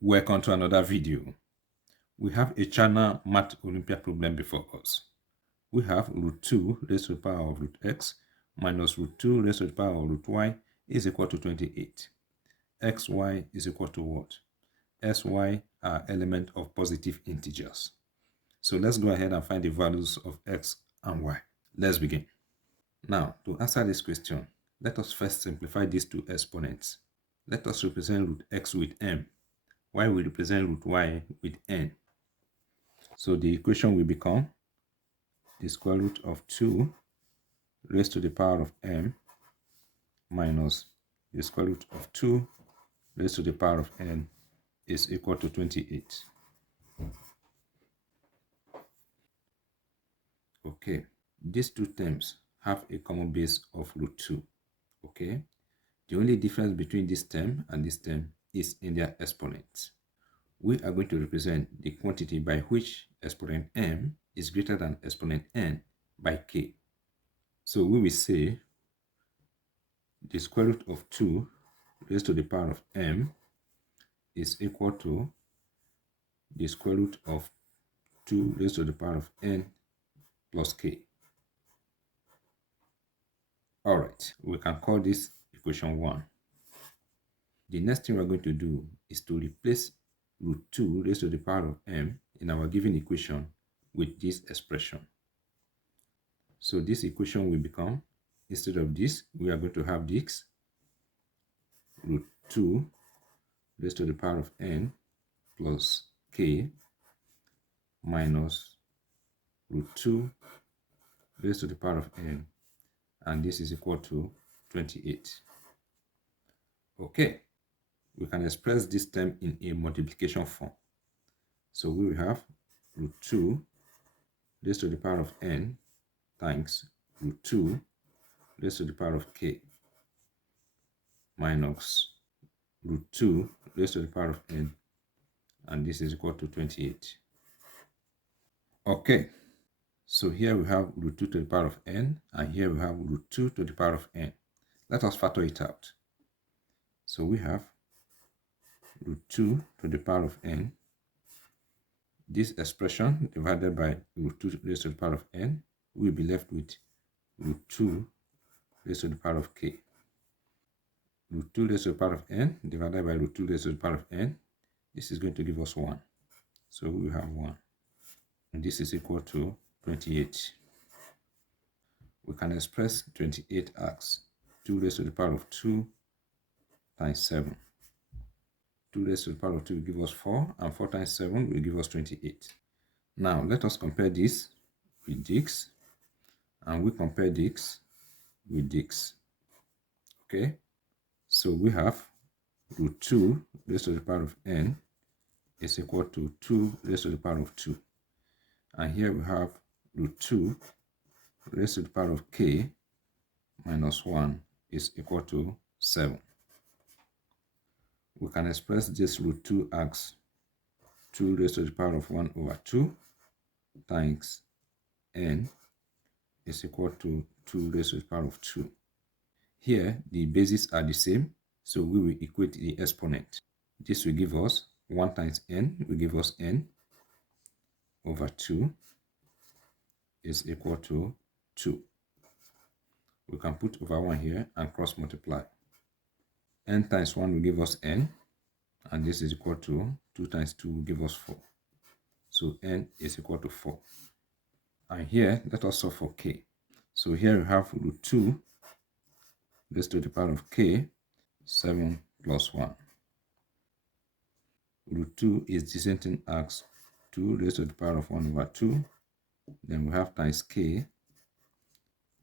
Welcome to another video. We have a China Math Olympiad problem before us. We have root 2 raised to the power of root x minus root 2 raised to the power of root y is equal to 28. Xy is equal to what? Sy are elements of positive integers. So let's go ahead and find the values of x and y. Let's begin. Now, to answer this question, let us first simplify these two exponents. Let us represent root x with m, while we represent root y with n. So the equation will become the square root of 2 raised to the power of m minus the square root of 2 raised to the power of n is equal to 28. Okay, these two terms have a common base of root 2. Okay, the only difference between this term and this term is in their exponents. We are going to represent the quantity by which exponent m is greater than exponent n by k. So we will say the square root of 2 raised to the power of m is equal to the square root of 2 raised to the power of n plus k. Alright, we can call this equation 1. The next thing we're going to do is to replace root 2 raised to the power of m in our given equation with this expression. So this equation will become, instead of this, we are going to have this root 2 raised to the power of n plus k minus root 2 raised to the power of n, and this is equal to 28. Okay, we can express this term in a multiplication form. So we will have root 2 raised to the power of n times root 2 raised to the power of k minus root 2 raised to the power of n, and this is equal to 28. Okay, so here we have root 2 to the power of n, and here we have root 2 to the power of n. Let us factor it out. So we have root 2 to the power of n. This expression divided by root 2 raised to the power of n will be left with root 2 raised to the power of k. Root 2 raised to the power of n divided by root 2 raised to the power of n, this is going to give us 1. So we have 1. And this is equal to 28. We can express 28 as 2 raised to the power of 2 times 7. 2 raised to the power of 2 will give us 4, and 4 times 7 will give us 28. Now, let us compare this with this, and we compare this with this. Okay, so we have root 2 raised to the power of n is equal to 2 raised to the power of 2. And here we have root 2 raised to the power of k minus 1 is equal to 7. We can express this root 2 as 2 raised to the power of 1 over 2 times n is equal to 2 raised to the power of 2. Here, the bases are the same, so we will equate the exponent. This will give us 1 times n will give us n over 2 is equal to 2. We can put over 1 here and cross multiply. N times 1 will give us n, and this is equal to 2 times 2 will give us 4. So n is equal to 4. And here, let us solve for k. So here we have root 2 raised to the power of k, 7 plus 1. Root 2 is the same thing as 2 raised to the power of 1 over 2. Then we have times k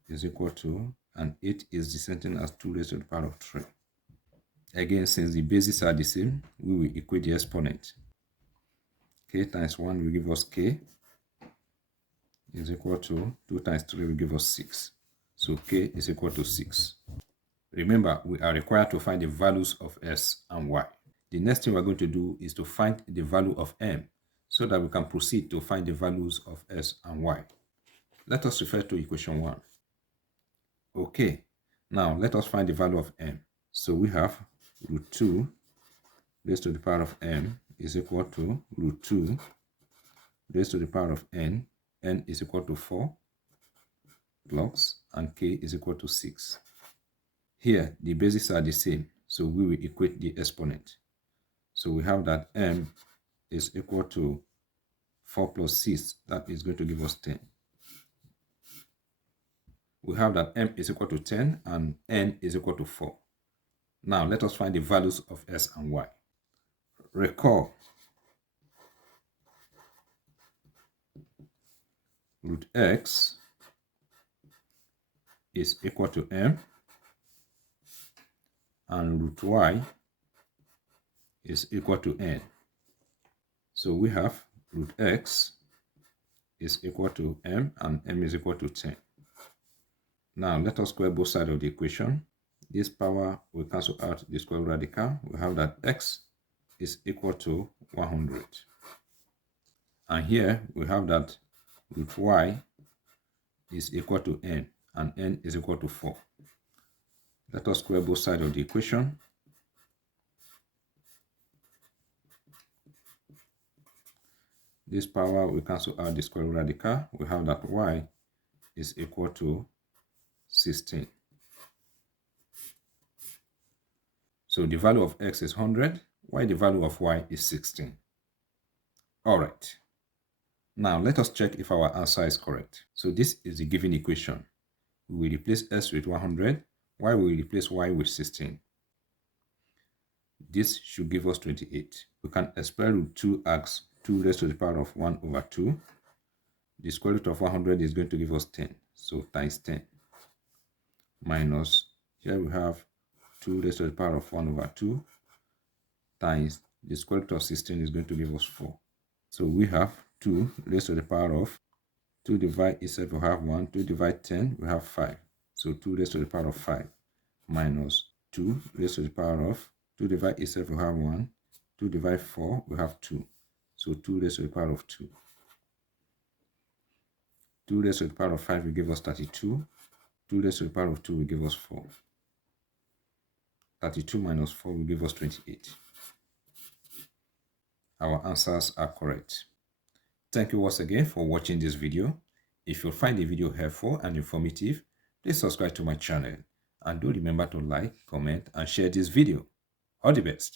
is equal to, and 8 is the same thing as 2 raised to the power of 3. Again, since the bases are the same, we will equate the exponent. K times 1 will give us k is equal to 2 times 3 will give us 6. So k is equal to 6. Remember, we are required to find the values of s and y. The next thing we're going to do is to find the value of m, so that we can proceed to find the values of s and y. Let us refer to equation 1. Okay, now let us find the value of m. So we have root 2 raised to the power of m is equal to root 2 raised to the power of n. N is equal to 4 blocks and k is equal to 6. Here, the bases are the same, so we will equate the exponent. So we have that m is equal to 4 plus 6, that is going to give us 10. We have that m is equal to 10 and n is equal to 4. Now let us find the values of x and y. Recall root x is equal to m and root y is equal to n. So we have root x is equal to m and m is equal to 10. Now let us square both sides of the equation. This power will cancel out the square root radical. We have that x is equal to 100. And here we have that root y is equal to n and n is equal to 4. Let us square both sides of the equation. This power will cancel out the square root radical. We have that y is equal to 16. So the value of x is 100, while the value of y is 16. All right. Now let us check if our answer is correct. So this is the given equation. We will replace x with 100, while we will replace y with 16. This should give us 28. We can expel root 2 as 2 raised to the power of 1 over 2. The square root of 100 is going to give us 10. So times 10 minus, here we have 2 raised to the power of 1 over 2 times the square root of 16 is going to give us 4. So we have 2 raised to the power of 2 divide itself we have 1, 2 divide 10 we have 5. So 2 raised to the power of 5 minus 2 raised to the power of 2 divide itself we have 1, 2 divide 4 we have 2. So 2 raised to the power of 2. 2 raised to the power of 5 will give us 32. 2 raised to the power of 2 will give us 4. 32 minus 4 will give us 28. Our answers are correct. Thank you once again for watching this video. If you find the video helpful and informative, please subscribe to my channel. And do remember to like, comment, and share this video. All the best.